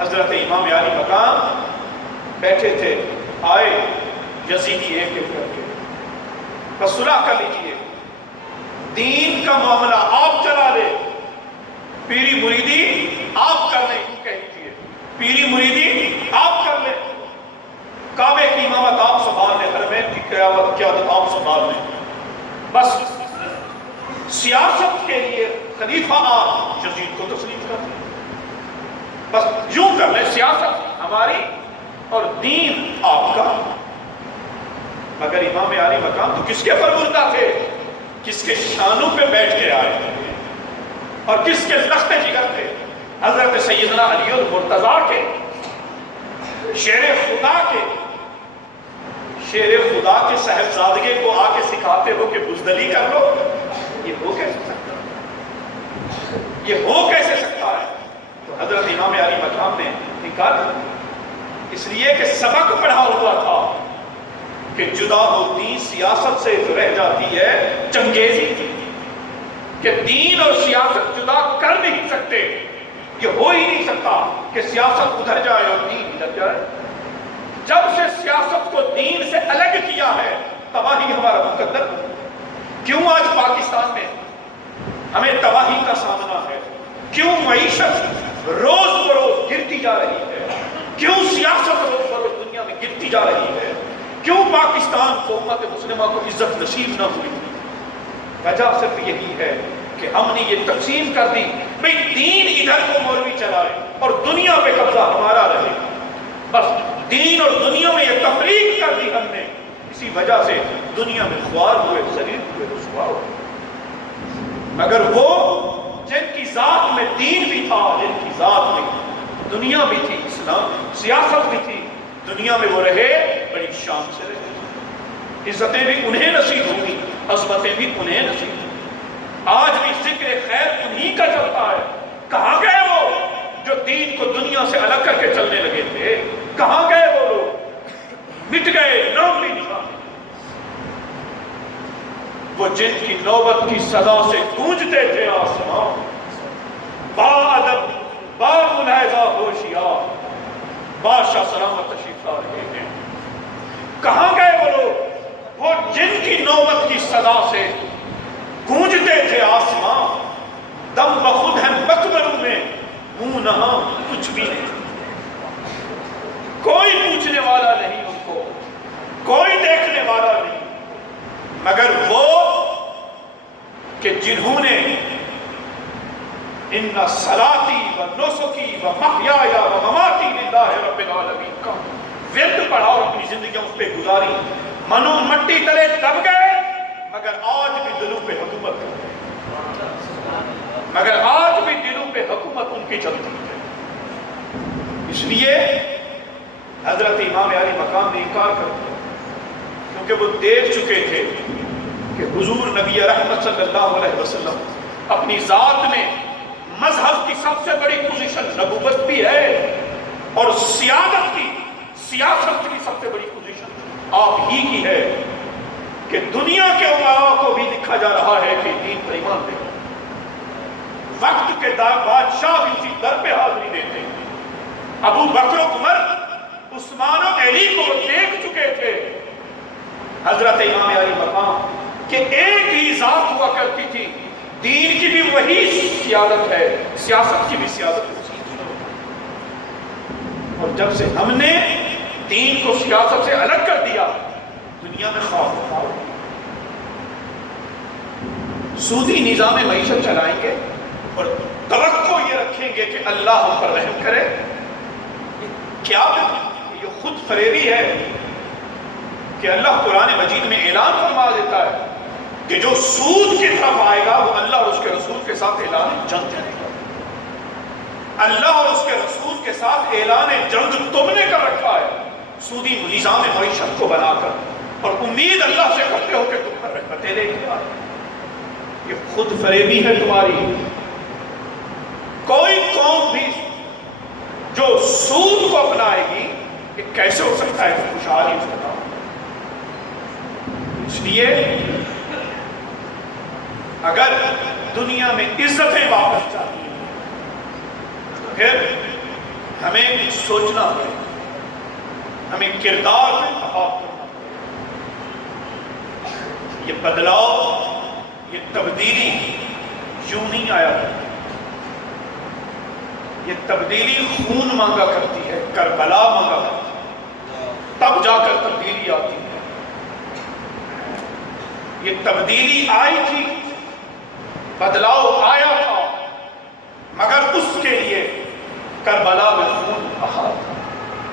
حضرت امام علی مقام بیٹھے تھے، آئے یزیدی ایک ایک کر کے، بس صلح کر لیجئے، دین کا معاملہ آپ چلا لے، پیری مریدی آپ کر لیں، کیوں کہہ لیجئے پیری مریدی آپ کر لیں، کعبے کی امامت آپ سنبھال لیں، حرمین کی قیادت آپ سنبھال لیں، بس سیاست کے لیے خلیفہ آپ یزید کو تسلیم کر دیں، بس یوں کر لیں، سیاست ہماری اور دین آپ کا۔ مگر امام علی مقام تو کس کے پروردہ تھے؟ کس کے شانوں پہ بیٹھ کے آئے اور کس کے لخت جگر تھے؟ حضرت سیدنا علی المرتضیٰ کے، شیر خدا کے صاحبزادگے کو آ کے سکھاتے ہو کہ بزدلی کر لو، یہ ہو کیسے سکتا ہے؟ یہ ہو کیسے سکتا ہے؟ تو حضرت امام علی مقام نے نکال، اس لیے کہ سبق پڑھا ہوا تھا کہ جدا ہوتی سیاست سے رہ جاتی ہے چنگیزی، کہ دین اور سیاست جدا کر نہیں سکتے، یہ ہو ہی نہیں سکتا کہ سیاست ادھر جائے اور دین ادھر جائے۔ جب سے سیاست کو دین سے الگ کیا ہے تباہی ہمارا مقدر۔ کیوں آج پاکستان میں ہمیں تباہی کا سامنا ہے؟ کیوں معیشت روز بروز گرتی جا رہی ہے؟ کیوں سیاست روز بروز دنیا میں گرتی جا رہی ہے؟ کیوں پاکستان کو امت مسلمہ کو عزت نصیب نہ ہوئی؟ وجہ صرف یہی ہے کہ ہم نے یہ تقسیم کر دی، بھئی دین ادھر کو مولوی چلائے اور دنیا پہ قبضہ ہمارا رہے، بس دین اور دنیا میں یہ تفریق کر دی ہم نے، اسی وجہ سے دنیا میں خوار ہوئے، ذلیل ہوئے، رسوا ہوئے۔ مگر وہ جن کی ذات میں دین بھی تھا، جن کی ذات میں دنیا بھی تھی، اسلام سیاست بھی تھی، دنیا میں وہ رہے، بڑی شان سے رہے، عزتیں بھی انہیں نصیب ہوئی، عظمتیں بھی انہیں نصیب ہوئی۔ آج بھی ذکر خیر انہی کا چلتا ہے۔ کہاں گئے وہ جو دین کو دنیا سے الگ کر کے چلنے لگے تھے؟ کہاں گئے وہ لوگ؟ مٹ گئے، نام بھی نشان۔ وہ جن کی نوبت کی صدا سے گونجتے تھے آسمان، با ادب با ملاحظہ ہوشیار، بادشاہ سلامت تشریف لا رہے ہیں۔ کہاں گئے وہ لوگ؟ وہ جن کی نوبت کی صدا سے گونجتے تھے آسمان، دم بخود ہیں مقبروں میں، منہ نہاں کچھ بھی نہیں، کوئی پوچھنے والا نہیں ان کو، کوئی دیکھنے والا نہیں، مگر وہ کہ جنہوں نے ان صلاتی و نسکی و محیای و مماتی للہ رب العالمین کا ورد پڑھا اور اپنی زندگیاں اس پہ گزاری، منو مٹی تلے دب گئے، مگر آج بھی دلوں پہ حکومت ان کی چلتی ہے۔ اس لیے حضرت امام علی مقام نے انکار کر دیا، کیونکہ وہ دیکھ چکے تھے کہ حضور نبی رحمت صلی اللہ علیہ وسلم اپنی ذات میں مذہب کی سب سے بڑی پوزیشن نبوت بھی ہے، اور سیادت کی، سیاست کی سب سے بڑی پوزیشن آپ ہی کی ہے، کہ دنیا کے امراء کو بھی لکھا جا رہا ہے کہ دین پر ایمان لے، وقت کے بادشاہ بھی اسی در پہ حاضری دیتے ہیں۔ ابو بکر و عمر، عثمان و علی کو دیکھ چکے تھے حضرت امام علی مقام کہ ایک ہی ذات ہوا کرتی تھی، دین کی بھی وہی سیادت ہے، سیاست کی بھی سیادت ہے۔ اور جب سے ہم نے دین کو سیاست سے الگ کر دیا، دنیا میں خوف سودی نظام معیشت چلائیں گے اور توقع یہ رکھیں گے کہ اللہ ہم پر رحم کرے، کیا یہ خود فریبی ہے کہ اللہ قرآن مجید میں اعلان فرما دیتا ہے کہ جو سود کی طرف آئے گا وہ اللہ اور اس کے رسول کے ساتھ اعلان جنگ کرے گا۔ اللہ اور اس کے رسول کے ساتھ اعلان جنگ تم نے کر رکھا ہے سودی نظام معیشت کو بنا کر، اور امید اللہ سے کرتے ہو کہ تم پر رحمتیں لے کے آئے۔ یہ خود فریبی ہے تمہاری۔ کوئی قوم بھی جو سود کو اپنائے گی، یہ کیسے ہو سکتا ہے کہ خوشحالی اس کا؟ اس لیے اگر دنیا میں عزتیں واپس چاہیے تو پھر ہمیں کچھ سوچنا پڑے، ہمیں کردار میں اتفاق کرنا پڑے۔ یہ بدلاؤ، یہ تبدیلی یوں نہیں آیا کرتی، یہ تبدیلی خون مانگا کرتی ہے، کربلا مانگا کرتی ہے، تب جا کر تبدیلی آتی ہے۔ یہ تبدیلی آئی تھی، بدلاؤ آیا تھا، مگر اس کے لیے کربلا میں خون بہا تھا۔